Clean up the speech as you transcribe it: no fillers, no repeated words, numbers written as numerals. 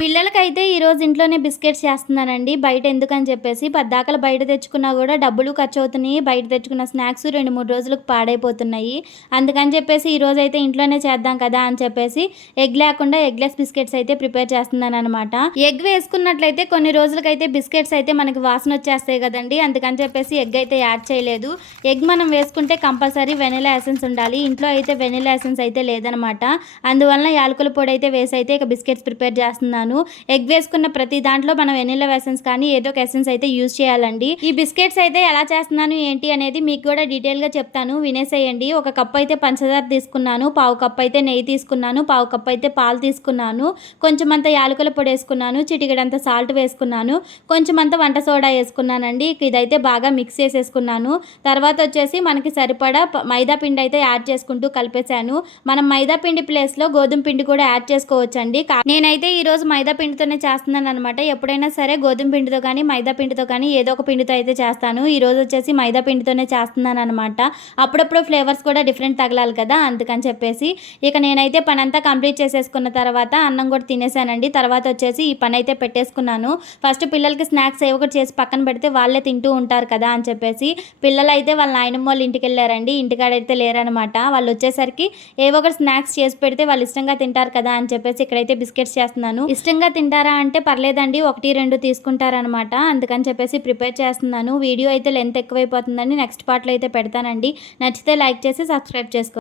పిల్లలకైతే ఈరోజు ఇంట్లోనే బిస్కెట్స్ చేస్తున్నానండి. బయట ఎందుకని చెప్పేసి పద్దాకల బయట తెచ్చుకున్నా గూడా డబ్బులు ఖర్చవుతున్నాయి. బయట తెచ్చుకున్న స్నాక్స్ 2, 3 రోజులకు పాడైపోతున్నాయి. అందుకని చెప్పేసి ఈరోజైతే ఇంట్లోనే చేద్దాం కదా అని చెప్పేసి ఎగ్ లేకుండా ఎగ్‌లెస్ బిస్కెట్స్ అయితే ప్రిపేర్ చేస్తున్నాననమాట. ఎగ్ వేసుకున్నట్లయితే కొన్ని రోజులకైతే బిస్కెట్స్ అయితే మనకి వాసనొచ్చేస్తాయి గదండీ! అందుకని చెప్పేసి ఎగ్ అయితే యాడ్ చేయలేదు. ఎగ్ మనం వేసుకుంటే కంపల్సరీ వెనిల్లా ఎసెన్స్ ఉండాలి. ఇంట్లో అయితే వెనిల్లా ఎసెన్స్ అయితే లేదనమాట. అందువలన యాలకుల పొడి అయితే వేసి అయితే ఇక బిస్కెట్స్ ప్రిపేర్ చేస్తున్నాను. ఎగ్ వేసుకున్న ప్రతి దాంట్లో మనం వెనిల్లా ఎసెన్స్ కానీ ఏదో ఒక ఎసెన్స్ అయితే యూజ్ చేయాలండి. ఈ బిస్కెట్స్ అయితే ఎలా చేస్తున్నాను ఏంటి అనేది మీకు కూడా డీటెయిల్ గా చెప్తాను, వినేసేయండి. ఒక కప్ అయితే పంచదార తీసుకున్నాను, పావు కప్ అయితే నెయ్యి తీసుకున్నాను, పావు కప్ అయితే పాలు తీసుకున్నాను, కొంచెం అంత యాలకుల పొడి వేసుకున్నాను, చిటికెడంత సాల్ట్ వేసుకున్నాను, కొంచెం అంత వంట సోడా వేసుకున్నానండి. ఇదైతే బాగా మిక్స్ చేసేసుకున్నాను. తర్వాత వచ్చేసి మనకి సరిపడా మైదా పిండి అయితే యాడ్ చేసుకుంటూ కలిపేశాను. మనం మైదా పిండి ప్లేస్ లో గోధుమ పిండి కూడా యాడ్ చేసుకోవచ్చండి. నేనైతే ఈ రోజు మైదా పిండితోనే చేస్తున్నాను అనమాట. ఎప్పుడైనా సరే గోధుమ పిండితో కానీ మైదా పిండితో కానీ ఏదో ఒక పిండితో అయితే చేస్తాను. ఈ రోజు వచ్చేసి మైదా పిండితోనే చేస్తున్నాను అనమాట. అప్పుడప్పుడు ఫ్లేవర్స్ కూడా డిఫరెంట్ తగలాలి కదా, అందుకని చెప్పేసి ఇక నేనైతే పని అంతా కంప్లీట్ చేసేసుకున్న తర్వాత అన్నం కూడా తినేసానండి. తర్వాత వచ్చేసి ఈ పని అయితే పెట్టేసుకున్నాను. ఫస్ట్ పిల్లలకి స్నాక్స్ ఏవో ఒకటి చేసి పక్కన పెడితే వాళ్ళే తింటూ ఉంటారు కదా అని చెప్పేసి పిల్లలు అయితే వాళ్ళ నాయనమ్మ వాళ్ళ ఇంటికి వెళ్ళారండి. ఇంటికాడైతే లేరనమాట. వాళ్ళు వచ్చేసరికి ఏవో ఒకటి స్నాక్స్ చేసి పెడితే వాళ్ళు ఇష్టంగా తింటారు కదా అని చెప్పేసి ఇక్కడైతే బిస్కెట్స్ చేస్తున్నాను. ఇష్టంగా తింటారా అంటే పర్లేదండి, 1, 2 తీసుకుంటారనమాట. అందుకని చెప్పేసి ప్రిపేర్ చేస్తున్నాను. వీడియో అయితే లెంత్ ఎక్కువైపోతుందని నెక్స్ట్ పార్ట్లో అయితే పెడతానండి. నచ్చితే లైక్ చేసి సబ్స్క్రైబ్ చేసుకోండి.